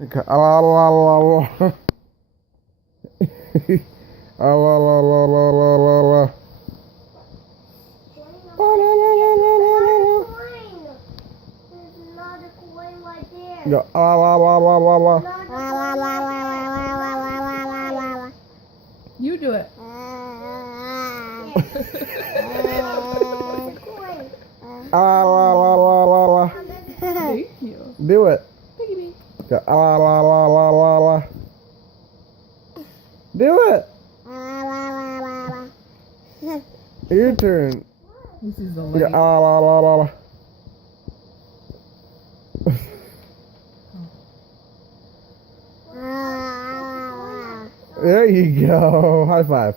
Okay. La la la la. La la la la la la la la. La la la la la la la. There's not a coin right there. Yeah. La la la la la la. You do it. La la la la la la. Thank you. Do it. Piggy me. Yeah. La la la la la la. Do it. Your turn. This is the Yeah. light. La la la la la. There you go. High five.